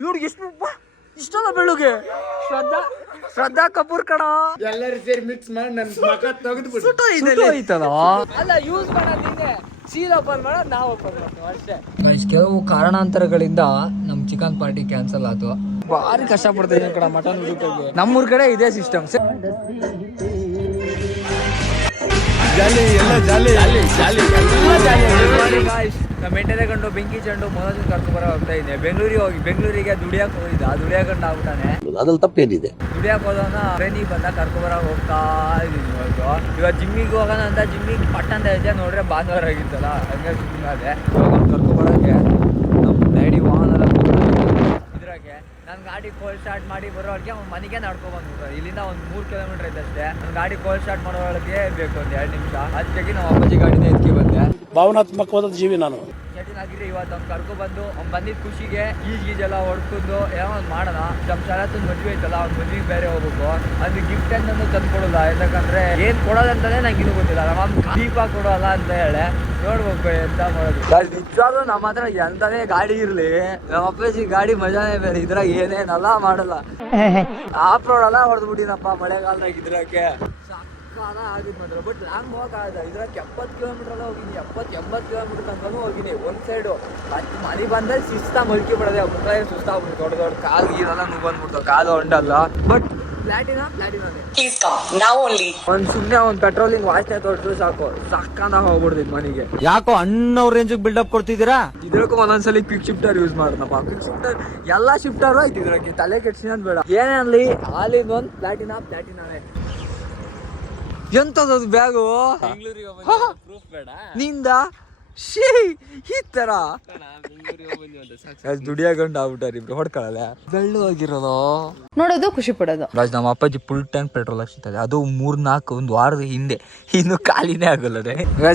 ಇವ್ರಿಗೆ ಇಷ್ಟಲ್ಲ ಬೆಳುಗೆ ಶ್ರದ್ಧಾ ಕಪೂರ್ ಕಣ ಎಲ್ಲರೂ ಸೇರಿ ಮಿಕ್ಸ್ ಮಾಡಿ ನನ್ನ ಮಕ ತೆಗೆದು ಅಲ್ಲ ಯೂಸ್ ಮಾಡೋದು ನೀನೆ ಸೀಲ್ ಓಪನ್ ಮಾಡೋದು ನಾವು ಓಪನ್ ಮಾಡ್ತೀವಿ ಅಷ್ಟೇ. ಕೆಲವು ಕಾರಣಾಂತರಗಳಿಂದ ನಮ್ ಚಿಕನ್ ಪಾರ್ಟಿ ಕ್ಯಾನ್ಸಲ್ ಆಯ್ತು. ಭಾರಿ ಕಷ್ಟ ಪಡ್ತಾ ಕಡೆ ಮಟನ್ ಹುಡುಕಕ್ಕೆ. ನಮ್ಮೂರ್ ಕಡೆ ಇದೇ ಸಿಸ್ಟಮ್. ನಮ್ಮ ಮೆಂಟೆದೆ ಗಂಡು ಬೆಂಕಿ ಚೆಂಡು ಮೊದಲು ಕರ್ಕೊಂಡ್ಬರ ಹೋಗ್ತಾ ಇದ್ದೆ. ಬೆಂಗಳೂರಿಗೆ ದುಡಿಯಕ್ಕೆ ಹೋಗಿದ್ದ. ದುಡಿಯಕಂಡು ಆಗ್ಬಿಟ್ಟಾನೆ. ಅದ್ರಲ್ಲಿ ತಪ್ಪೇನಿದೆ? ದುಡಿಯಕ್ಕೆ ಹೋದವನ ಟ್ರೈನಿಗೆ ಬಂದ ಕರ್ಕೊಂಡ್ಬರ ಹೋಗ್ತಾ ಇದೀನಿ. ಇವಾಗ ಜಿಮ್ಮಿಗೆ ಹೋಗೋಣ ಅಂತ ಜಿಮ್ಮಿಗೆ ಪಟ್ಟ ಅಂತ ಇದೆ. ನೋಡ್ರೆ ಭಾನುವಾರ ಆಗಿತ್ತಲ್ಲ ಹಂಗೆ ಸುಮ್ಮನೆ ಕರ್ಕೊಂಡ್ಬರೋಕ್ಕೆ ನಮ್ಮ ಡ್ಯಾಡಿ ವಾಹನ ಎಲ್ಲ ಇದ್ರಾಗೆ ನನ್ನ ಗಾಡಿ ಕೋಲ್ಡ್ ಸ್ಟಾರ್ಟ್ ಮಾಡಿ ಬರೋರಿಗೆ ಅವ್ನು ಮನೆಗೆ ನಡ್ಕೊಬಂದ್ಬಿಟ್ರು. ಇಲ್ಲಿಂದ ಒಂದು 3 ಕಿಲೋಮೀಟರ್ ಐತಷ್ಟೇ. ನನ್ನ ಗಾಡಿ ಕೋಲ್ಡ್ ಸ್ಟಾರ್ಟ್ ಮಾಡೋಳಗೆ ಬೇಕು ಒಂದು 2 ನಿಮಿಷ. ಅದಕ್ಕಾಗಿ ನಾವು ಅಪ್ಪಾಜಿ ಗಾಡಿನ ಎತ್ತಿ ಬಂದೆ. ಭಾವನಾತ್ಮಕವಾದ ಜೀವಿ ನಾನು. ಆಗಿದ್ರೆ ಇವತ್ತು ಅವ್ನು ಕರ್ಕೊಬಂದು ಅವ್ನು ಬಂದಿದ್ದ ಖುಷಿಗೆ ಗೀಜೆಲ್ಲ ಹೊಡ್ಕೊಂಡು ಏನೋ ಒಂದು ಮಾಡೋಣ. ನಮ್ಮ ಶರತ್ತನ ಮದುವೆ ಐತಲ್ಲ, ಅವ್ನ ಮದುವೆಗೆ ಬೇರೆ ಹೋಗ್ಬೇಕು. ಅದು ಗಿಫ್ಟ್ ಅಂತಂದು ತಂದು ಕೊಡೋಲ್ಲ. ಯಾಕಂದ್ರೆ ಏನು ಕೊಡೋದಂತಾನೆ ನಂಗೆ ಇನ್ನೂ ಗೊತ್ತಿಲ್ಲ. ನಮ್ಮ ದೀಪ ಕೊಡೋಲ್ಲ ಅಂತ ಹೇಳಿ ನೋಡ್ಬೇಕು ಎಂತ ಮಾಡೋದು. ನಿಜವಾಗ್ಲೂ ನಮ್ಮ ಹತ್ರ ಎಂತನೇ ಗಾಡಿ ಇರ್ಲಿ, ನಮ್ಮ ಅಪ್ಪಾಜಿ ಗಾಡಿ ಮಜಾನೇ ಬೇರೆ. ಇದ್ರಾಗ ಏನೇನಲ್ಲ ಮಾಡಲ್ಲ. ಆಫ್ ರೋಡ್ ಎಲ್ಲ ಹೊಡೆದ್ಬಿಟ್ಟಿನಪ್ಪ ಮಳೆಗಾಲದಾಗ ಇದ್ರಾಗೆ ಆಗಿದ್ ಮಾತ್ರ. ಬಟ್ ಲಾಂಗ್ ಹೋಗಕ್ಕಾಗದ. ಇದ್ರಾಗ 70 ಕಿಲೋಮೀಟರ್ ಎಲ್ಲ ಹೋಗಿನಿ. 70-80 ಕಿಲೋಮೀಟರ್ ತನಕನೂ ಹೋಗಿನಿ. ಒಂದ್ ಸೈಡು ಮನೆ ಬಂದಲ್ಲಿ ಶಿಸ್ತಾ ಮಲ್ಕಿ ಬಿಡೋದೆ. ಮುಖ ಸುಸ್ತಾಗ್ಬಿಟ್ಟು ದೊಡ್ಡ ಕಾಲು ಗೀರೆಲ್ಲ ನೀವು ಬಂದ್ಬಿಡ್ತಾವ. ಕಾಲು ಹೊಂಡಲ್ಲ. ಬಟ್ ಒಂದ್ ಸುಮ್ನೆ ಒಂದ್ ಪೆಟ್ರೋಲಿಂಗ್ ವಾಸನೆ ತೊಟ್ಟು ಸಾಕು ಸಾಕಂದ ಹೋಗ್ಬಿಡ್ತೀನಿ ಮನೆಗೆ. ಯಾಕೋ ಅಣ್ಣವ್ರ ರೇಂಜಿಗೆ ಬಿಲ್ಡಪ್ ಕೊಡ್ತಿದ್ದೀರಾ? ಇದ್ರಕ್ಕೂ ಒಂದೊಂದ್ಸಲಿ ಕ್ವಿಕ್ ಶಿಫ್ಟರ್ ಯೂಸ್ ಮಾಡೋಣಪ್ಪ. ಕ್ವಿಕ್ ಶಿಫ್ಟರ್ ಎಲ್ಲಾ ಶಿಫ್ಟರ್ ಆಯ್ತು ಇದ್ರಕ್ಕೆ. ತಲೆ ಕೆಡ್ಸಿನ ಬೇಡ. ಏನೇ ಅನ್ಲಿ ಹಾಲಿಂದ ಒಂದು ಪ್ಲಾಟಿನಾನೇ. ಎಂತದ್ದು ಬ್ಯಾಗು ನಿಂದ ಈ ತರ ದುಡಿಯಾಗಂಡು ಆಗ್ಬಿಟ್ಟಾರ ಇಬ್ರು. ಹೊಡ್ಕೊಳ್ಳಲ್ಲ ಬೆಳ್ಳು ಆಗಿರೋದು ನೋಡೋದು ಖುಷಿ ಪಡೋದು. ನಮ್ಮ ಅಪ್ಪಾಜಿ ಫುಲ್ ಟ್ಯಾಂಕ್ ಪೆಟ್ರೋಲ್ ಹಾಕ್ಸಿದ್ದಾರೆ. ಅದು 3-4 ಒಂದು ವಾರದ ಹಿಂದೆ. ಇನ್ನು ಖಾಲಿನೇ ಆಗಲ್ಲ.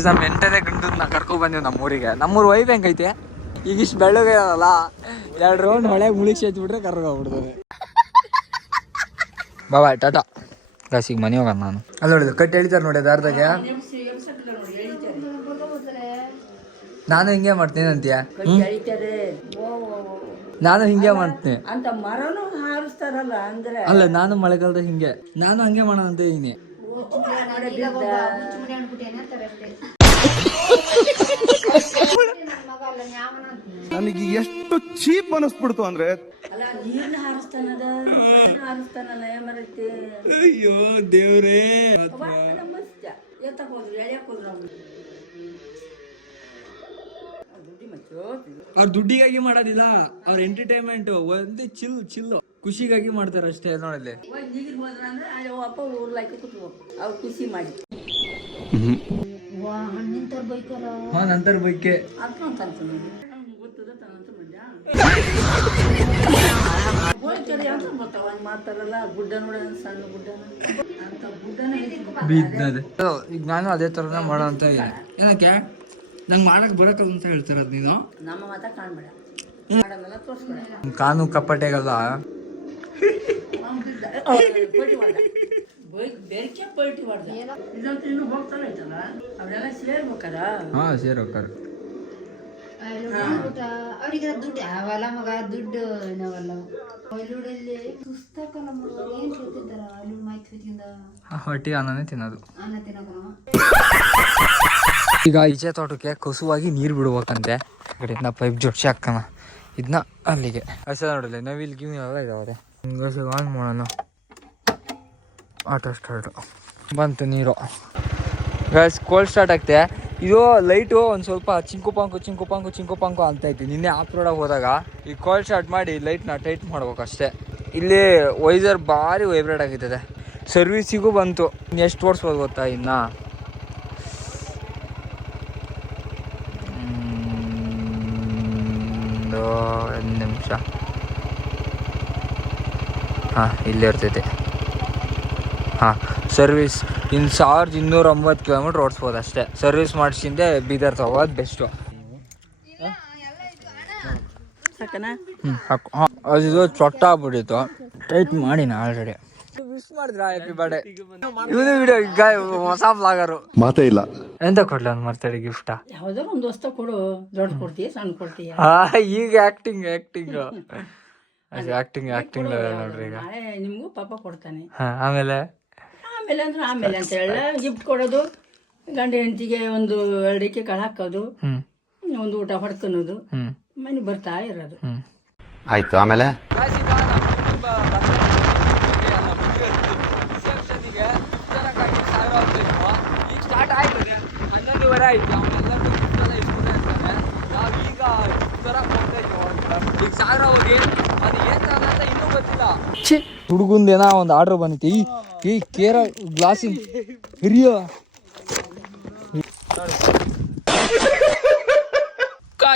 ನಮ್ಮ ಎಂಟನೇ ಗಂಡು ನಾ ಕರ್ಕೊಂಡ್ ಬಂದೇವು ನಮ್ಮೂರಿಗೆ. ನಮ್ಮೂರು ವೈ ಬ್ಯಾಂಕ್ ಐತೆ. ಈಗ ಇಷ್ಟು ಬೆಳ್ಳಗೆ ಇರಲ್ಲ, 2 ರೌಂಡ್ ಹೊಳೆ ಮುಳಿಸಿ ಹಚ್ಬಿಟ್ರೆ ಕರ್ಕೊಂಡ್ಬಿಡ್ತಾರೆ. ಬಾಯ್ ಟಾಟಾ. ಈಗ ಮನೆ ಹೋಗೋಣ ನಾನು. ಅಲ್ಲಿ ನೋಡಿದ್ರು ಕಟ್ಟಿ ಹೇಳ್ತಾರೆ ನೋಡಿ ದಾರದಾಗೆ. ನಾನು ಹಿಂಗೆ ಮಾಡ್ತೀನಿ ಅಂತೀಯ? ನಾನು ಹಿಂಗೆ ಮಾಡ್ತೀನಿ ಅಲ್ಲ. ನಾನು ಮಳೆಗಾಲದ ಹಿಂಗೆ ನಾನು ಹಂಗೆ ಮಾಡೋಣ ಅಂತ ಇದೀನಿ. ನನಗೆ ಎಷ್ಟು ಚೀಪ್ ಅನಿಸ್ಬಿಡ್ತು ಅಂದ್ರೆ ಅಯ್ಯೋ ದೇವ್ರೇ. ಅವ್ರ ದುಡ್ಡಿಗಾಗಿ ಮಾಡೋದಿಲ್ಲ. ಅವ್ರ ಎಂಟರ್ಟೈನ್ಮೆಂಟ್ ಒಂದೇ ಚಿಲ್ಲು ಖುಷಿಗಾಗಿ ಮಾಡ್ತಾರ ಅಷ್ಟೇ. ನೋಡಲ್ಲಿ ನಂತರ ಬೈಕೆ ಈಗ ನಾನು ಅದೇ ತರನ ಮಾಡೋ ಅಂತ ಇಲ್ಲ. ಏನಕ್ಕೆ ನಂಗೆ ಮಾಡಕ್ ಬರಕಲ್ಲ ಅಂತ ಹೇಳ್ತಾರ ನೀನು. ಕಾನು ಕಪ್ಪಟೆಗಲ್ಲ. ಹಾ ಸೇರ್ಬೇಕಾರ ಅವ್ರಿಗೆ ದುಡ್ಡು ಅವಲ್ಲ ಮಗ. ದುಡ್ಡು ನಾವಲ್ಲ ಹೊಲೂಡಲ್ಲಿ ಪುಸ್ತಕಲ್ಲ ಏನ್ ತಿಂತಾರ ಅಲ್ಲಿ ಹೊಟ್ಟಿ ಅನ್ನನೇ ತಿನ್ನೋದು. ಅನ್ನ ತಿನ್ನೋದು. ಈಗ ಈಚೆ ತೋಟಕ್ಕೆ ಕಸುವಾಗಿ ನೀರು ಬಿಡ್ಬೇಕಂತೆ. ಕಡೆಯಿಂದ ಪೈಪ್ ಜೋಡ್ಸಿ ಹಾಕೋಣ ಇದನ್ನ ಅಲ್ಲಿಗೆ. ಅಷ್ಟೇ ನೋಡಲಿ ನವಿಲ್ ಗಿವಿ ಎಲ್ಲ ಇದಾವೆ. ಆನ್ ಮಾಡೋಣ. ಆಟೋ ಸ್ಟಾರ್ಟ್ ಬಂತು ನೀರು. ಗ್ಯಾಸ್ ಕೋಲ್ಡ್ ಸ್ಟಾರ್ಟ್ ಆಗ್ತೆ. ಇದು ಲೈಟು ಒಂದು ಸ್ವಲ್ಪ ಚಿಂಕು ಅಂತ ಐತಿ. ನಿನ್ನೆ ಆಫ್ ರೋಡಾಗಿ ಹೋದಾಗ ಈ ಕೋಲ್ಡ್ ಸ್ಟಾರ್ಟ್ ಮಾಡಿ ಲೈಟ್ನ ಟೈಟ್ ಮಾಡ್ಬೇಕಷ್ಟೇ. ಇಲ್ಲಿ ವೈಸರ್ ಭಾರಿ ವೈಬ್ರೇಟ್ ಆಗಿರ್ತದೆ. ಸರ್ವಿಸಿಗೂ ಬಂತು. ಎಷ್ಟು ಓಡಿಸ್ಬೋದು ಗೊತ್ತಾ ಇನ್ನು? 1 ನಿಮಿಷ. ಹಾಂ ಇಲ್ಲೇ ಇರ್ತೈತೆ. ಹಾಂ ಸರ್ವಿಸ್ 1290 ಕಿಲೋಮೀಟ್ರ್ ಓಡಿಸ್ಬೋದು ಅಷ್ಟೇ. ಸರ್ವಿಸ್ ಮಾಡಿಸಿಂದೆ ಬೀದರ್ ತಗೋದು ಬೆಸ್ಟು. ಅದು ಚೊಟ್ಟ ಆಗ್ಬಿಟ್ಟಿತ್ತು. ಟೈಟ್ ಮಾಡಿನ ಆಲ್ರೆಡಿ. ವಿಶ್ ಮಾಡಿದ್ರ ಹ್ಯಾಪಿ ಬರ್ಡೇ ಇವನು ವಿಡಿಯೋ ಹೊಸ ಬ್ಲಾಗರು ಮಾತೇ ಇಲ್ಲ. ಎಂತ ಕೊಡ್ಲಿ ಅವ್ನು ಬರ್ತಡೇ ಗಿಫ್ಟ ಯಾವ್ದಾರು ಒಂದು ವಸ್ತು ಕೊಡು, ದೊಡ್ಡ ಕೊಡ್ತೀಯ ಸಣ್ಣ ಕೊಡ್ತೀಯ. ಈಗ ಆಕ್ಟಿಂಗ್ ನೋಡ್ರಿ ಈಗ ನಾಳೆ ನಿಮ್ಗೂ ಪಾಪ ಕೊಡ್ತಾನೆ. ಆಮೇಲೆ ಆಮೇಲೆ ಅಂತ ಹೇಳ ಗಿಫ್ಟ್ ಕೊಡೋದು, ಗಂಡ ಹೆಂಡತಿಗೆ ಒಂದು 2 ಇಕ್ಕೆ ಕಾಳು ಹಾಕೋದು, ಒಂದು ಊಟ ಹೊಡ್ಕೊಳೋದು, ಮನೆ ಬರ್ತಾ ಇರೋದು. ಆಯ್ತು. ಆಮೇಲೆ ಈಗ ಸ್ಟಾರ್ಟ್ ಆಯ್ತು, 11:30 ಆಯ್ತು. ಅವನೆಲ್ಲರೂ ನಾವು ಈಗ ಈಗ ಸಾವಿರ ಹೋಗಿ ಅದು ಏನ್ ಅಂತ ಇನ್ನೂ ಗೊತ್ತಿಲ್ಲ. ಹುಡುಗಂದೇನ ಒಂದು ಆರ್ಡರ್ ಬಂದೈತಿ. ಈ ಕೇರ ಗ್ಲಾಸಿನ ಹಿರಿಯ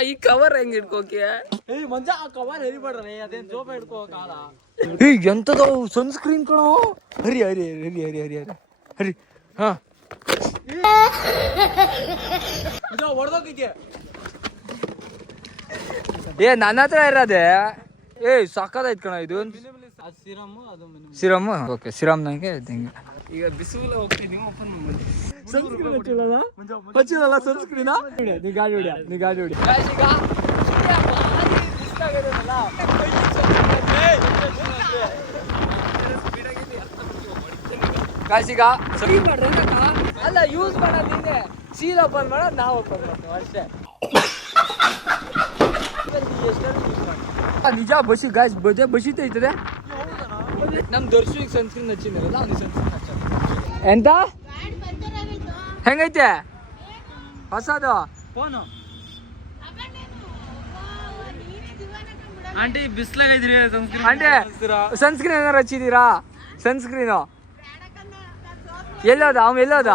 ಈ ಕವರ್ ಹೆಂಗ್ ಇಟ್ಕೋಕೆ ಎಂತದ ಸನ್ಸ್ಕ್ರೀನ್ ಕಣೋ. ಹರಿ ಹರಿ ಹರಿ ಹರಿ ಹರಿ ಹರಿ ಹರಿ ಹಾ ಏ ನನ್ನ ಹತ್ರ ಇರೋದೆ. ಏ ಸಾಕಾಯ್ತು ಕಣ ಇದು ಸಿರಮ್. ಓಕೆ ಸಿರಮ್ ನಂಗೆ ಈಗ ಬಿಸಿಲು ಹೋಗ್ತೀನಿ. ಸನ್ಸ್ಕ್ರೀನ್ ಹಚ್ಚಿಲ್ಲ ಸನ್ಸ್ಕ್ರೀನ್. ನೀ ಗಾಡಿ ಹೊಡಿ ಈಗ ಅಲ್ಲ ಯೂಸ್ ಮಾಡೋದು ನೀನೆ, ಸೀಲ್ ಓಪನ್ ಮಾಡೋದು ನಾವು ಓಪನ್ ಮಾಡ್ತೀವಿ ಅಷ್ಟೇ. ನಿಜ ಬಸಿ ಗಾಯ್ಸ್ ಬಸಿತೈತದೆ. ನಮ್ ದರ್ಶಿಗೆ ಸನ್ಸ್ಕ್ರೀನ್ ಹಚ್ಚಿದಾರಲ್ಲ ಅವ್ನಿಗೆ ಸನ್ಸ್ಕ್ರೀನ್ ಹಚ್ಚ. ಎಂತ ಹೆಂಗೈತೆ ಹೊಸದು ಫೋನು? ಆಂಟಿ ಬಿಸ್ಲಾಗೈದ್ರಿ ಆಂಟಿ ಸನ್ಸ್ಕ್ರೀನ್ ಏನಾರು ಹಚ್ಚಿದೀರಾ? ಸನ್ಸ್ಕ್ರೀನು ಎಲ್ಲೋದ ಅವ್ನು ಎಲ್ಲೋದ?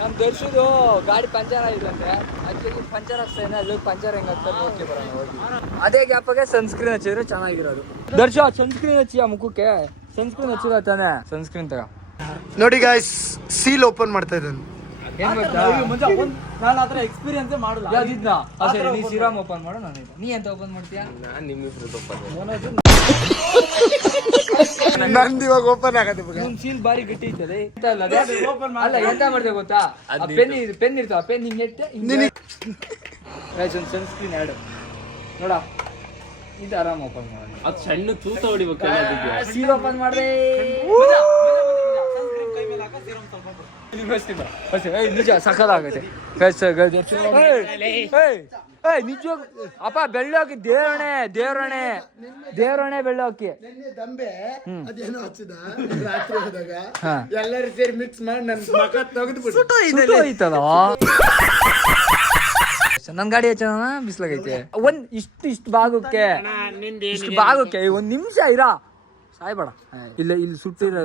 ನಮ್ ದರ್ಶುದು ಗಾಡಿ ಪಂಚರ್ ಆಗಿದಂತೆ, ಅದಕ್ಕೆ ಪಂಚರ್ ಹಾಕ್ತಾನೆ. ಅಲ್ಲಿ ಪಂಚರ್ ಹೆಂಗ್ ಆಗ್ತಾರೆ ನೋಡ್ಕೆ ಬರೋಣ ಹೋಗಿ. ಅದೇ ಗ್ಯಾಪ್ಗೆ ಸನ್ಸ್ಕ್ರೀನ್ ಹಚ್ಚಿದ್ರೆ ಚೆನ್ನಾಗಿರೋದು. ದರ್ಶ ಸನ್ಸ್ಕ್ರೀನ್ ಹಚ್ಚಿಯ ಮುಖಕ್ಕೆ, ಸನ್ಸ್ಕ್ರೀನ್ ಹಚ್ಚಿದ ತಾನೆ. ಸನ್ಸ್ಕ್ರೀನ್ ತಗ ನೋಡಿ ಗಾಯ್ಸ್, ಸೀಲ್ ಓಪನ್ ಮಾಡ್ತಾ ಇದ್ದಾನೆ. ಏನ್ ಗೊತ್ತಾ, ನಾನು ಆತರ ಎಕ್ಸ್ಪೀರಿಯನ್ಸ್ ಮಾಡಲ್ಲ. ಯಾವ್ದಿದ್ನ ನೀ ಸಿರಾಮ್ ಓಪನ್ ಮಾಡು, ನಾನು ನೀ ಎಂತ ಓಪನ್ ಮಾಡ್ತೀಯಾ? ನಂದು ಇವಾಗ ಓಪನ್ ಆಗತ್ತೆ. ಸೀಲ್ ಬಾರಿ ಗಟ್ಟಿ ಇರ್ತದೆ. ಅಲ್ಲ ಎಂತ ಮಾಡ್ತೇವೆ ಗೊತ್ತಾ, ಪೆನ್ ಇರ್ತಾವ, ಪೆನ್ ಹಿಂಗೆ ಒಂದು ಸನ್ಸ್ಕ್ರೀನ್ ಆ್ಯಡ್ ನೋಡ, ಇದು ಆರಾಮ್ ಓಪನ್ ಮಾಡೋದು. ಅದು ಸಣ್ಣ ತೂತ ಹೊಡಿಬೇಕು. ಸೀಲ್ ಓಪನ್ ಮಾಡ್ದೆ ನಿಜ ಸಕಲಾಗತ್ತೆ. ನಿಜ ಅಪ್ಪ ಬೆಳ್ಳೋಕಿ ದೇವರಣೆ ಬೆಳ್ಳೋಕಿ ದಂಬೆ ಅದೇನೋ ಹಚ್ಚಿದ ರಾತ್ರಿ ಹೋದಾಗ ಎಲ್ಲರೂ ಸೇರಿ ಮಿಕ್ಸ್ ಮಾಡಿ ನನ್ ಮಕ ತೆಗೆದ್ಬಿಟ್ಟು ನನ್ ಗಾಡಿ ಹಚ್ಚೋಣ. ಬಿಸ್ಲಾಗೈತೆ ಒಂದ್ ಇಷ್ಟು ಭಾಗಕ್ಕೆ ಒಂದ್ ನಿಮಿಷ ಇರಾ ಸಾಯ್ಬೇಡ. ಇಲ್ಲ ಇಲ್ಲಿ ಸುಟ್ಟಿರೋ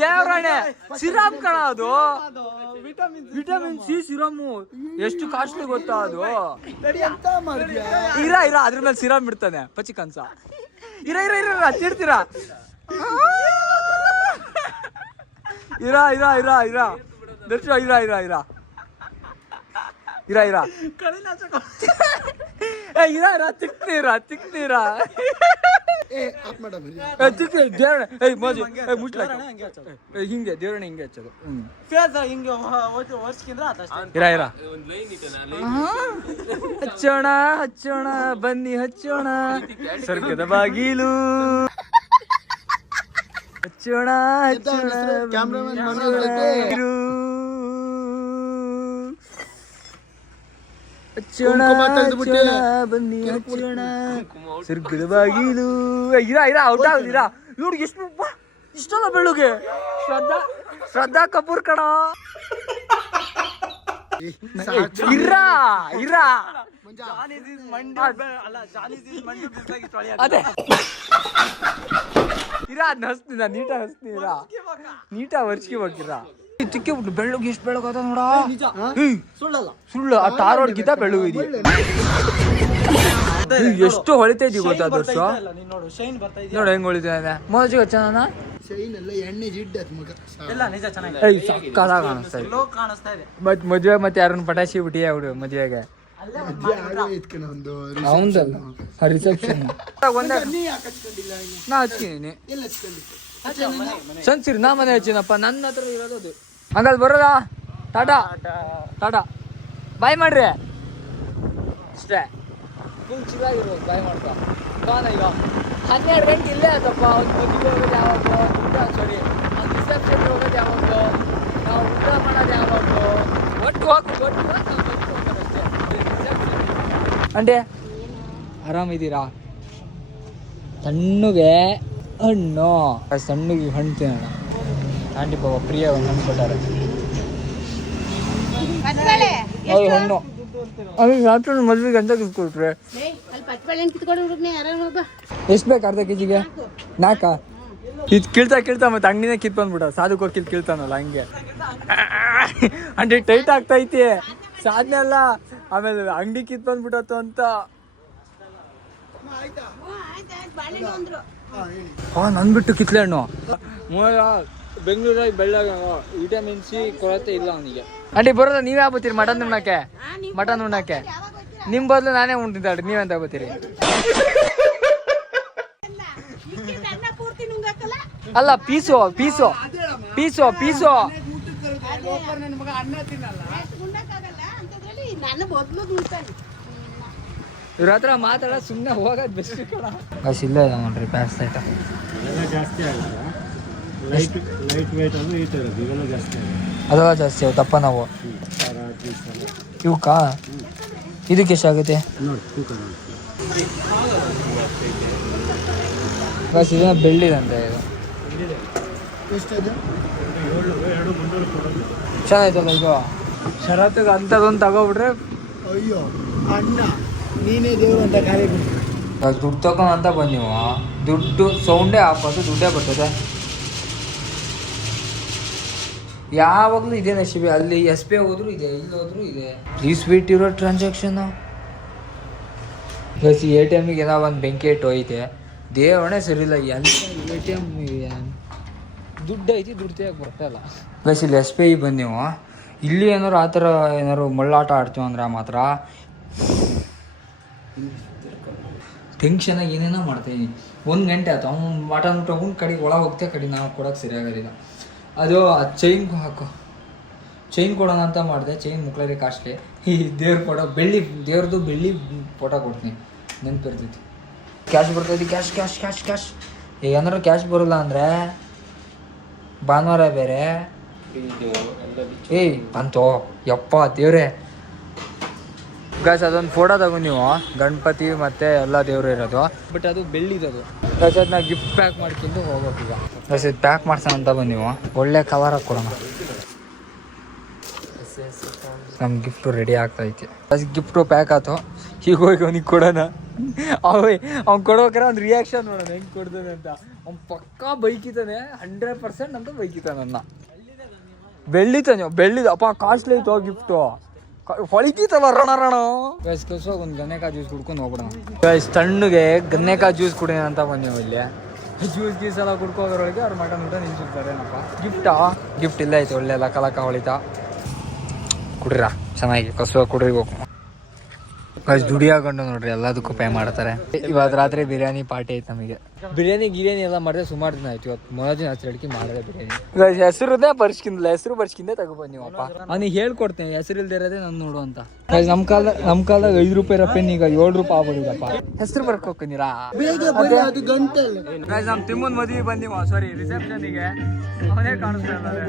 ದೇವರಾಣೆ ಸಿರಾಮ್ ಕಣ ಅದು. ವಿಟಮಿನ್ ಸಿ ಸಿರಮು ಎಷ್ಟು ಕಾಸ್ಟ್ಲಿ ಗೊತ್ತಾ ಅದು. ಇರ ಅದ್ರ ಮೇಲೆ ಸಿರಾಮ್ ಬಿಡ್ತಾನೆ ಪಚ್ಚಿ ಕನ್ಸ. ಇರ ತಿರ್ತೀರಾ ದರ್ಶ ತಿಕ್ತೀರಾ ಹಿಂಗೆ ದೇವರನ್ನ ಹಿಂಗೆ ಹಚ್ಚೋದು. ಹಚ್ಚೋಣ ಬನ್ನಿ ಹಚ್ಚೋಣ ಸ್ವರ್ಗದ ಬಾಗಿಲು. ಹಚ್ಚೋಣ ಬನ್ನಿ ಹಚ್ಚೋಣ ಸ್ವರ್ಗದ ಬಾಗಿಲು. ಔಟ್ ಆಗುದಿರಾ ಇವ್ರು ಎಷ್ಟು ಇಷ್ಟಲ್ಲ ಬೆಳುಗೆ. ಶ್ರದ್ಧಾ ಕಪೂರ್ ಕಣ. ಅದೇ ಅದ್ನ ಹಸ್ತೀನ ನೀಟಾಗಿ ಹಸ್ತೀರಾ, ನೀಟಾಗಿ ವರ್ಚ್ಕೆ ಹೋಗಿರ. ಚಿಕ್ಕಿ ಬಿಟ್ಟು ಬೆಳ್ಳಗೆ ಎಷ್ಟು ಬೆಳಗದ ನೋಡ. ಸುಳ್ಳು ಆ ಟಾರೋಡ್ಗಿಂತ ಬೆಳ್ಳಗ ಇದೆ. ಎಷ್ಟು ಹೊಳಿತಾ ಇದೀವಿ ಗೊತ್ತಾ ದರ್ಶ? ನೋಡ ಹೆಂಗ್ ಹೊಳಿತಾ ಇದೆ. ಮೋಜಿಗೆ ಹಚ್ಚೋಣ ಸಕ್ಕದಾಗ ಕಾಣಿಸ್ತಾ ಇದೆ. ಮತ್ ಮದ್ವೆ ಮತ್ತೆ ಯಾರನ್ನ ಪಟಾಶಿ ಬಿಟ್ಟಿಯ ಅವ್ರು ಮದ್ವೆಗೆ ಒಂದು ಅವಂದಲ್ಲ ರಿಸೆಪ್ಷನ್ ನೀ ಯಾಕೆ ಹಚ್ಕೊಂಡಿಲ್ಲ ಇನ್ನು? ನಾ ಹಚ್ಚಿನಿ ಎಲ್ಲಿ ಹಚ್ಕೊಂಡಿತ್ತು? ಸನ್ಸಿರಿ ನಾ ಮನೆ ಹಚ್ಚಿನಪ್ಪ, ನನ್ನ ಹತ್ರ ಇರೋದು ಅದು. ಹಂಗಲ್ ಬರೋದಾ? ಟಾಟಾ ಟಾಟಾ ಬಾಯ್ ಮಾಡ್ರಿ ಅಷ್ಟೇ. ಫುಲ್ ಚಿಲ್ಲಾಗಿರ್ಬೋದು ಬಾಯ್ ಮಾಡ್ತಾ ಕಾನ. ಈಗ 12 ಗಂಟೆ ಇಲ್ಲೇ ಆಯ್ತಪ್ಪ. ಒಂದು ಮದುವೆ ಹೋಗೋದು ಯಾವಾಗ, ಸಾರಿ ಒಂದು ರಿಸೆಪ್ಷನ್ ಹೋಗೋದು ಯಾವಾಗ, ನಾವು ಊಟ ಮಾಡೋದು ಯಾವಾಗ, ಒಟ್ಟು ಹೋಗ್ತಾರೆ ಅಷ್ಟೇ. ಅಂಡೆ ಆರಾಮಿದ್ದೀರಾ? ಸಣ್ಣಗೆ ಹಣ್ಣು, ಸಣ್ಣಗೆ ಹಣ್ಣು ತಿನ್ನೋಣ. ಆಂಟಿ ಪಾಪ ಪ್ರಿಯ ಒಂದು ಹಣ್ಣು ಕೊಟ್ಟಾರೆ. ಹೌದು ಹಣ್ಣು. ಅದು ರಾತ್ರಿ ಮದ್ವೆಗೆ ಅಂತ ಕಿತ್ಕೊಟ್ರೆ ಎಷ್ಟು ಬೇಕು? ಅರ್ಧ ಕೆಜಿಗೆ 4? ಇದು ಕೀಳ್ತಾ ಮತ್ತೆ ಅಂಗಡಿನೇ ಕಿತ್ ಬಂದ್ಬಿಟ್ಟ. ಸಾಧುಕ್ ಹೋಗಿ ಕೀಳ್ತಾನಲ್ಲ ಹಂಗೆ. ಅಂಟಿ ಟೈಟ್ ಆಗ್ತೈತಿ ಸಾಧನೆ ಅಲ್ಲ, ಆಮೇಲೆ ಅಂಗಡಿ ಕಿತ್ ಬಂದ್ಬಿಟ್ಟತ್ತು ಅಂತ. ನನ್ ಬಿಟ್ಟು ಕಿತ್ಲೆ ಹಣ್ಣು ಬೆಂಗಳೂರಲ್ಲಿ ಬೆಳ್ಳಗ ವಿಟಮಿನ್ ಸಿ ಕೊರತೆ ಇಲ್ಲ ಅವನಿಗೆ. ಅಂಟಿ ಬರೋದ ನೀವೇ ಆಗ್ಬೋತೀರಿ ಮಟನ್ ಉಣ್ಣಕ್ಕೆ? ಮಟನ್ ಉಣ್ಣಕ್ಕೆ ನಿಮ್ ಬದಲು ನಾನೇ ಉಣ್ತಿದ್ದಾಡ್ರಿ, ನೀವೆಂತ ಆಗ್ಬೋತೀರಿ? ಅಲ್ಲ ಪೀಸು ಪೀಸು ಪೀಸು ಪೀಸು ಇವ್ರ ಹತ್ರ ಮಾತಾಡ ಸುಮ್ಮನೆ ಹೋಗೋದು ಬೆಸ್ಟ್ ಕಣ. ಬಸ್ ಇಲ್ಲೇ ಇದೆ ನೋಡ್ರಿ ಪ್ಯಾಸ್ ಐಟ. ಅದೆಲ್ಲ ಜಾಸ್ತಿ ಅವು ದಪ್ಪ ನಾವು ಇವಕ್ಕ. ಇದಕ್ಕೆ ಎಷ್ಟಾಗುತ್ತೆ? ಬಸ್ ಇದನ್ನ ಬೆಳ್ಳಿದಂತೆ ಇದು. ಚೆನ್ನಾಯ್ತಲ್ಲ ಈಗ. ಶರತ್ತಿಗೆ ಅಂಥದ್ದೊಂದು ತಗೋಬಿಟ್ರೆ ಅಯ್ಯೋ ಅಣ್ಣ ನೀನೇ ದೇವರು ಅಂತ ಕಾರ್ಯ. ದುಡ್ಡು ತಗೊಂಡು ಅಂತ ಬಂದು ನೀವು ದುಡ್ಡು ಸೌಂಡೇ ಹಾಕೋದು ದುಡ್ಡೇ ಬರ್ತದೆ. ಯಾವಾಗಲೂ ಇದೆ ನಶಿಬಿ. ಅಲ್ಲಿ ಎಸ್ ಪಿ ಹೋದ್ರು ಇದೆ, ಇಲ್ಲಿ ಹೋದ್ರು ಇದೆ. ಈ ಸ್ವೀಟ್ ಇರೋ ಟ್ರಾನ್ಸಾಕ್ಷನ್ ಬಸ್ ಎ ಟಿ ಎಮ್ಮಿಗೆ ಏನೋ ಒಂದು ಬೆಂಕಿ ಇಟ್ಟು ಹೋಯ್ತೆ. ದೇವಣೆ ಸರಿ ಇಲ್ಲ. ಎಂತ ಎ ಟಿ ಎಮ್ ದುಡ್ಡು ಐತಿ, ದುಡ್ಡು ತೆಗಿಯಕ್ಕೆ ಬರ್ತಾಯಿಲ್ಲ. ಬಸ್ ಇಲ್ಲಿ ಎಸ್ ಪಿ ಐ ಬಂದು ನೀವು ಇಲ್ಲಿ ಏನಾರು ಆ ಥರ ಏನಾರು ಮಳ್ಳಾಟ ಆಡ್ತೀವಿ ಅಂದ್ರೆ ಮಾತ್ರ ಟೆನ್ಷನಾಗಿ ಏನೇನೋ ಮಾಡ್ತಾಯಿದ್ದೀನಿ. 1 ಗಂಟೆ ಆಯ್ತು ಅವ್ನು ಮಟನ್ ಊಟ ಅವ್ನು ಕಡೆಗೆ ಒಳಗೆ ಹೋಗ್ತೇ ಕಡೆ ನಾವು ಕೊಡೋಕೆ ಸರಿಯಾಗೋದಿಲ್ಲ. ಅದು ಚೈನ್ ಹಾಕೋ ಚೈನ್ ಕೊಡೋಣ ಅಂತ ಮಾಡಿದೆ. ಚೈನ್ ಮುಕ್ಳರಿ ಕಾಸ್ಟ್ಲಿ. ಈ ದೇವ್ರ ಫೋಟೋ ಬೆಳ್ಳಿ ದೇವ್ರದ್ದು ಬೆಳ್ಳಿ ಫೋಟೋ ಕೊಡ್ತೀನಿ, ನೆನಪಿರ್ತೈತಿ. ಕ್ಯಾಶ್ ಬರ್ತೈತಿ, ಕ್ಯಾಶ್ ಕ್ಯಾಶ್ ಕ್ಯಾಶ್ ಕ್ಯಾಶ್. ಈಗ ಏನಾರು ಕ್ಯಾಶ್ ಬರೋಲ್ಲ ಅಂದರೆ ಭಾನುವಾರ ಬೇರೆ. ಏಯ್ ಬಂತು ಯಪ್ಪ ದೇವ್ರೆ. ಗಾಯ್ಸ್ ಅದೊಂದು ಫೋಟೋ ತಗೊಂಡು ನೀವು ಗಣಪತಿ ಮತ್ತು ಎಲ್ಲ ದೇವರು ಇರೋದು. ಬಟ್ ಅದು ಬೆಳ್ಳಿದದು. ಗಾಯ್ಸ್ ಅದನ್ನ ಗಿಫ್ಟ್ ಪ್ಯಾಕ್ ಮಾಡ್ಕೊಂಡು ಹೋಗ್ಬೇಕು ಈಗ. ಗಾಯ್ಸ್ ಇದು ಪ್ಯಾಕ್ ಮಾಡ್ಸೋಣ ಅಂತ ಬಂದು ನೀವು ಒಳ್ಳೆ ಕವರ್ ಹಾಕಿ ಕೊಡೋಣ. ನಮ್ಮ ಗಿಫ್ಟು ರೆಡಿ ಆಗ್ತೈತಿ. ಗಿಫ್ಟು ಪ್ಯಾಕ್ ಆಯ್ತು. ಈಗ ಹೋಗಿ ಅವನಿಗೆ ಕೊಡೋಣ. ಅವ್ನು ಕೊಡ್ಬೇಕಾರೆ ಒಂದು ರಿಯಾಕ್ಷನ್ ನೋಡೋಣ ಹೆಂಗೆ ಕೊಡ್ತಾನೆ ಅಂತ. ಅವ್ನು ಪಕ್ಕಾ ಬೈಕಿತಾನೆ, 100% ಅಂತ ಬೈಕಿತಾನೆ. ನನ್ನ ಬೆಳ್ಳಿತಾನೆ, ಬೆಳ್ಳಿದ ಅಪ್ಪ ಕಾಸ್ಟ್ಲಿ ಐತೋ ಗಿಫ್ಟು. ಹೊಳಿತೀತಲ್ಲ ರಣ ರಣ. ಗೈಸ್ ಕಳ್ಸೋ ಒಂದು ಗನ್ನೇಕಾಯಿ ಜ್ಯೂಸ್ ಕುಡ್ಕೊಂಡು ಹೋಗ್ಬಿಡೋಣ. ಗೈಸ್ ತಣ್ಣಗೆ ಗನ್ನೇಕಾಯಿ ಜ್ಯೂಸ್ ಕುಡಿಯೋಣ ಅಂತ ಬಂದೆವು. ಇಲ್ಲಿ ಜ್ಯೂಸ್ ಗೀಸ್ ಎಲ್ಲ ಕುಡ್ಕೋದ್ರೊಳಗೆ ಅವ್ರು ಮಟನ್ ಊಟ ನಿಲ್ಸಿರ್ತಾರೇನಪ್ಪ. ಗಿಫ್ಟ್ ಇಲ್ಲ ಐತೆ ಒಳ್ಳೆ ಲಕ ಲಕ ಹೊಳಿತಾ. ಕುಡ್ರ ಚೆನ್ನಾಗಿ ಕಸುವ ಕುಡ್ರಿ ಹೋಗು. ಗೈಸ್ ದುಡಿಯಾಕೊಂಡು ನೋಡ್ರಿ ಎಲ್ಲದಕ್ಕೂ ಪೇ ಮಾಡ್ತಾರೆ. ಇವತ್ತು ರಾತ್ರಿ ಬಿರಿಯಾನಿ ಪಾರ್ಟಿ ಐತೆ ನಮಗೆ. ಬಿರಿಯಾನಿ ಎಲ್ಲ ಮಾಡಿದ್ರೆ ಸುಮಾರು ದಿನ ಆಯ್ತು. ಇವತ್ತು ಮೊದಲ ಹಸಿರು ಅಡಿಕೆ ಮಾಡಿದ್ರೆ ಬಿರಿಯಾನಿ. ಗೈಸ್ ಹೆಸರುದೇ ಬರ್ಸ್ಕಿಂದಿಲ್ಲ, ಹೆಸರು ಬರ್ಸ್ಕಿಂದೆ ತಗೊಬಂದು ನೀವಪ್ಪ. ಅವ್ನಿಗೆ ಹೇಳ್ಕೊಡ್ತೇನೆ ಹೆಸರು ಇಲ್ದೇ ಇರೋದೇ ನಾನು ನೋಡು ಅಂತ. ಗೈಸ್ ನಮ್ಮ ಕಾಲದಾಗ 5 ರೂಪಾಯಿ ರಪ್ಪೆನ್ ಈಗ 7 ರೂಪಾಯಿ ಆಗ್ಬೋದಿಲ್ಲಪ್ಪ. ಹೆಸರು ಬರ್ಕೋಕಂದಿರಾ ಅದು ಗಂಟೆ. ಗೈಸ್ ನಮ್ಮ ತಿಮ್ಮನ ಮದುವೆ ಬಂದಿವ, ಸಾರಿ ರಿಸೆಪ್ಷನ್ಗೆ. ಅವನೇ ಕಾಣಿಸ್ತಾ ಇದ್ದಾರೆ.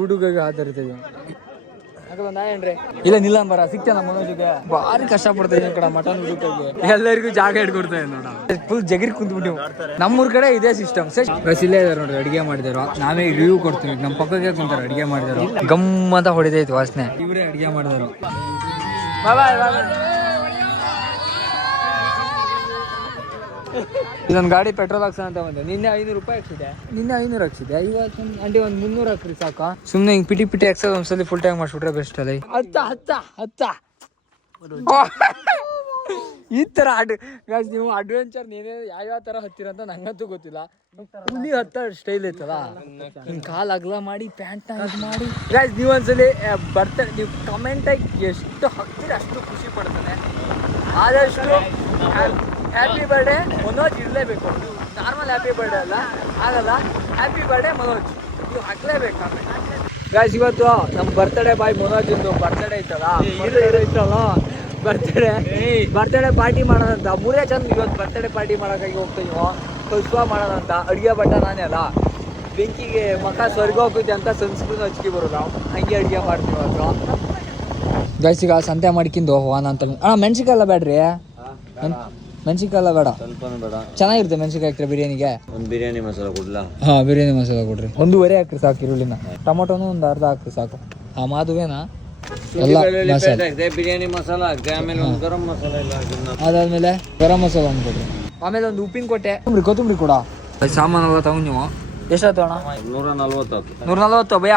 ಹುಡುಗ ಆಧರಿತೀವಿ ಇಲ್ಲ ನಿಲ್ಲಂಬರ ಸಿಗ್ತಾನ ಮನೋಜಿಗೆ. ಭಾರಿ ಕಷ್ಟ ಪಡ್ತಾ ಕಡೆ ಮಟನ್ ಹುಡುಕಿಗೆ ಎಲ್ಲರಿಗೂ ಜಾಗ ಹಿಡ್ಕೊಡ್ತಾ ಇದೆ ನೋಡ. ಫುಲ್ ಜಗಿರಿ ಕುಂತ್ಬಿಟ್ಟಿವು. ನಮ್ಮೂರ್ ಕಡೆ ಇದೇ ಸಿಸ್ಟಮ್. ಬಸ್ ಇಲ್ಲೇ ಇದಾರೆ ನೋಡ್ರಿ ಅಡಿಗೆ ಮಾಡಿದಾರೋ. ನಾವೇ ರಿವ್ಯೂ ಕೊಡ್ತೀವಿ. ನಮ್ಮ ಪಕ್ಕಕ್ಕೆ ಕುಂತಾರೆ ಅಡಿಗೆ ಮಾಡಿದಾರೋ. ಗಮ್ ಅಂತ ಹೊಡಿದೈತಿ ವಾಸನೆ. ಇವರೇ ಅಡಿಗೆ ಮಾಡಿದಾರೋ. ಇದೊಂದು ಗಾಡಿ ಪೆಟ್ರೋಲ್ ಹಾಕ್ಸೋಣ ಅಂತ ಬಂದೆ. ನಿನ್ನೆ 500 ರೂಪಾಯಿ ಹಾಕ್ಸಿದೆ. ನಿನ್ನೆ 500 ಹಾಕ್ಸಿದೆ. ಇವತ್ತು ಅಂಟಿ ಒಂದು 300 ಹಾಕ್ರಿ ಸಾಕು. ಸುಮ್ಮನೆ ಹಿಂಗೆ ಪಿಟಿ ಹಾಕ್ಸೋದು ಒಂದ್ಸಲಿ ಫುಲ್ ಟೈಮ್ ಮಾಡಿಸ್ಬಿಟ್ರೆ ಬೆಸ್ಟ್ ಅಲ್ಲ. ಹತ್ತ ಈ ಥರ ಗಾಯ್ಸ್ ನೀವು ಅಡ್ವೆಂಚರ್ ನೀವೇ ಯಾವ್ಯಾವ ಥರ ಹತ್ತೀರ ಅಂತ ನಂಗಂತೂ ಗೊತ್ತಿಲ್ಲ. ಹುಲಿ ಹತ್ತ ಸ್ಟೈಲ್ ಐತಲ್ಲ, ಹಿಂಗೆ ಕಾಲು ಅಗಲ ಮಾಡಿ ಪ್ಯಾಂಟ್ನ ಇದು ಮಾಡಿ. ಗಾಯ್ಸ್ ನೀವು ಒಂದ್ಸಲಿ ಬರ್ತಾರೆ, ನೀವು ಕಮೆಂಟಾಗಿ ಎಷ್ಟು ಹಾಕ್ತೀರ ಅಷ್ಟು ಖುಷಿ ಪಡ್ತಾನೆ. ಆದಷ್ಟು ಹ್ಯಾಪಿ ಬರ್ಡೇ ಮನೋಜ್ ಇರಲೇಬೇಕು. ನಾರ್ಮಲ್ ಹ್ಯಾಪಿ ಬರ್ಡೇ ಅಲ್ಲ ಆಗಲ್ಲ, ಹ್ಯಾಪಿ ಬರ್ಡೇ ಮನೋಜ್ ನೀವು ಹಾಕ್ಲೇಬೇಕು ಕಮೆಂಟ್. ಗಾಯ್ಸ್ ಇವತ್ತು ನಮ್ಮ ಬರ್ತಡೇ ಬಾಯ್ ಮನೋಜಿಂದು ಬರ್ತಡೇ ಐತಲ್ಲ, ಬರ್ತಡೇ ಪಾರ್ಟಿ ಮಾಡೋದಂತ. ಮೂರೇ ಚಂದ ಇವತ್ತು ಬರ್ತಡೇ ಪಾರ್ಟಿ ಮಾಡೋಕ್ಕಾಗಿ ಹೋಗ್ತೀವಿ ನೀವು, ಕಲ್ಸುವ ಮಾಡೋದಂತ. ಅಡುಗೆ ಬಟ್ಟ ನಾನೇ ಅಲ್ಲ, ಬೆಂಕಿಗೆ ಮಕ್ಕ ಸ್ವರ್ಗ ಹೋಗುತ್ತೆ ಅಂತ ಸಂಸ್ಕೃತ ಹಚ್ಕಿ ಬರೋದು, ಹಂಗೆ ಅಡುಗೆ ಮಾಡ್ತೀವಿ ಇವತ್ತು. ಗಾಯ್ಸ್ ಈಗ ಸಂತೆ ಮಾಡ್ಕೊಂಡು ಹೋಗೋಣ ಅಂತ. ಮೆಣಸಿಕಾಯಿ ಎಲ್ಲ ಬೇಡ್ರಿ, ಮೆಣಸಿಕಾಯಿ ಎಲ್ಲ ಬೇಡ, ಚೆನ್ನಾಗಿರುತ್ತೆ ಮೆಣಸಿಕಾಯಿ ಹಾಕ್ರಿ ಬಿರಿಯಾನಿಗೆ. ಒಂದು ಬಿರಿಯಾನಿ ಮಸಾಲ ಕೊಡ್ಲಾ? ಹಾಂ ಬಿರಿಯಾನಿ ಮಸಾಲ ಕೊಡ್ರಿ. 1.5 ಹಾಕ್ರಿ ಸಾಕು ಈರುಳ್ಳಿನ, ಟೊಮೊಟೊನು ಒಂದು ಅರ್ಧ ಹಾಕ್ರಿ ಸಾಕು. ಆ ಮಾದುವೇನಾ ಎಲ್ಲ ಮಸಾಲೆ, ಬಿರಿಯಾನಿ ಮಸಾಲ ಹಾಕ್ದೆ, ಆಮೇಲೆ ಒಂದು ಗರಂ ಮಸಾಲ ಎಲ್ಲ ಹಾಕಿದ್ನ, ಅದಾದ್ಮೇಲೆ ಗರಂ ಮಸಾಲ ಒಂದು ಕೊಡ್ರಿ, ಆಮೇಲೆ ಒಂದು ಉಪ್ಪಿನ ಕೊಟ್ಟೆ, ಕೊತ್ತಂಬರಿ ಕೂಡ. ಸಾಮಾನೆಲ್ಲ ತಗೊಂಡು ನೀವು ಎಷ್ಟಾಯ್ತು ಅಣ್ಣ? 140 ಭಯ.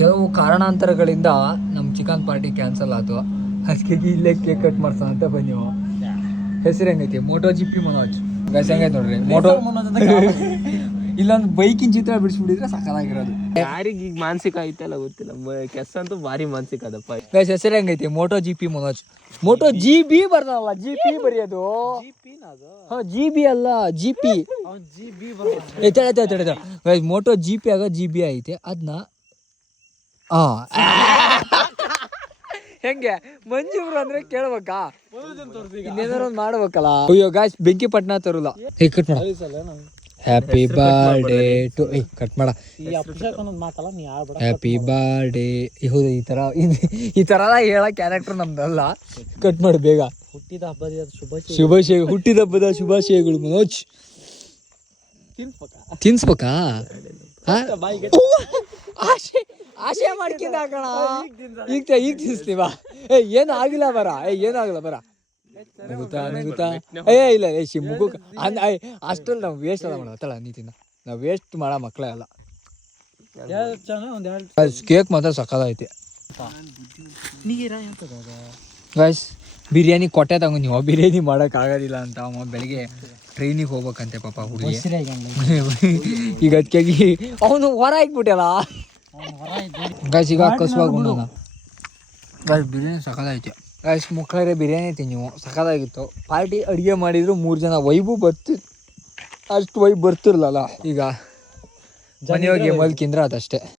ಕೆಲವು ಕಾರಣಾಂತರಗಳಿಂದ ನಮ್ಮ ಚಿಕನ್ ಪಾರ್ಟಿ ಕ್ಯಾನ್ಸಲ್ ಆಯ್ತು, ಅದಕ್ಕೆ ಇಲ್ಲೇ ಕೇಕ್ ಕಟ್ ಮಾಡ್ಸೋಣ ಅಂತ ಬನ್ನಿ. ಹೆಸರು ಹೆಂಗೈತಿ? Moto GP Manoj. ಗೈಸ್ ಹೆಂಗೈತೆ ನೋಡ್ರಿ ಮೋಟೋ. ಇಲ್ಲೊಂದು ಬೈಕಿನ ಚಿತ್ರ ಬಿಡಿಸ್ಬಿಟ್ಟಿದ್ರೆ ಸಕ್ಕತ್ತಾಗಿರೋದು. ಯಾರಿಗೆ ಈಗ ಮಾನಸಿಕ ಐತಲ್ಲ ಗೊತ್ತಿಲ್ಲ, ಕೆಸ ಅಂತೂ ಭಾರಿ ಮಾನಸಿಕ ಅದಪ್ಪ. ಗೈಸ್ ಹೆಸರು ಹೆಂಗೈತಿ? Moto GP Manoj. Moto GB ಬರ್ದಲ್ಲ, GP ಬರೆಯೋದು. ಹಾ GB ಅಲ್ಲ GP. ಗೈಸ್ ಮೋಟೋ GP ಆಗ GB ಐತೆ, ಅದನ್ನ ಹೆಂಗೆ ಮಂಜೂರು ಅಂದ್ರೆ ಕೇಳ್ಬೇಕಾ? ಇನ್ನೇನಾರು ಒಂದು ಮಾಡ್ಬೇಕಲ್ಲ. ಅಯ್ಯೋ ಗಾಯ್ಸ್ ಬೆಂಕಿ ಪಟ್ನ ತರಲ್ಲ. ಕಟ್ ಮಾಡ. ಹ್ಯಾಪಿ ಬರ್ಡೇ ಟು ಕಟ್ ಮಾಡ. Happy birthday. ಹೌದು ಈ ತರ ಹೇಳೋ ಕ್ಯಾರೆಕ್ಟರ್ ನಮ್ದಲ್ಲ. ಕಟ್ ಮಾಡಿ ಬೇಗ. ಹುಟ್ಟಿದ ಹಬ್ಬದ ಶುಭಾಶಯಗಳು ಮನೋಜ್. ತಿನ್ಸ್ಬೇಕಾ? ಆಶೆ ಮಾಡ್ಕೊಂಡ ಹಾಕೋಣ. ಈಗ ತಿನ್ಸ್ತೀವ. ಏನು ಆಗಿಲ್ಲ ಬರ, ಏನಾಗಲ್ಲ ಬರ. ನಗುತ್ತಾ ಇಲ್ಲ ಮುಗು ಅಷ್ಟಲ್ಲಿ ನಾವು ವೇಸ್ಟ್ ಎಲ್ಲ ಮಾಡೋಣ. ತಳ ನೀತಿನ ನಾವು ವೇಸ್ಟ್ ಮಾಡೋ ಮಕ್ಕಳೇ ಅಲ್ಲ. ಕೇಕ್ ಮಾತ್ರ ಸಕ್ಕತ್ತೈತಿ ಗೈಸ್. ಬಿರಿಯಾನಿ ಕೊಟ್ಟೆ ತಗೊಂಡು ನೀವು ಬಿರಿಯಾನಿ ಮಾಡೋಕೆ ಆಗೋದಿಲ್ಲ ಅಂತ ಅವ ಬೆಳಿಗ್ಗೆ ಟ್ರೈನಿಗೆ ಹೋಗ್ಬೇಕಂತೆ ಪಾಪ ಹುಡುಗಿ. ಈಗ ಅದಕ್ಕಾಗಿ ಅವನು ಹೊರ ಹಾಕ್ಬಿಟ್ಟಲ್ಲ ಗೈಸ್. ಈಗ ಕಸುವಾಗಿ ಉಣ್ಣೋಣ ಗೈಸ್. ಬಿರಿಯಾನಿ ಸಕ್ಕತ್ತೈತಿ ಗೈಸ್. ಮುಖಾರೆ ಬಿರಿಯಾನಿ ತಿನ್ನಿವು ಸಕ್ಕತ್ತಾಗಿತ್ತು. ಪಾರ್ಟಿ ಅಡುಗೆ ಮಾಡಿದ್ರು 3 ಜನ ವೈಬು ಅಷ್ಟು ವೈಬ್ ಬರ್ತಿರ್ಲಲ್ಲ. ಈಗ ಮನೆಯೋಗಿ ಮಲ್ಕಿಂದ್ರೆ ಅದಷ್ಟೇ.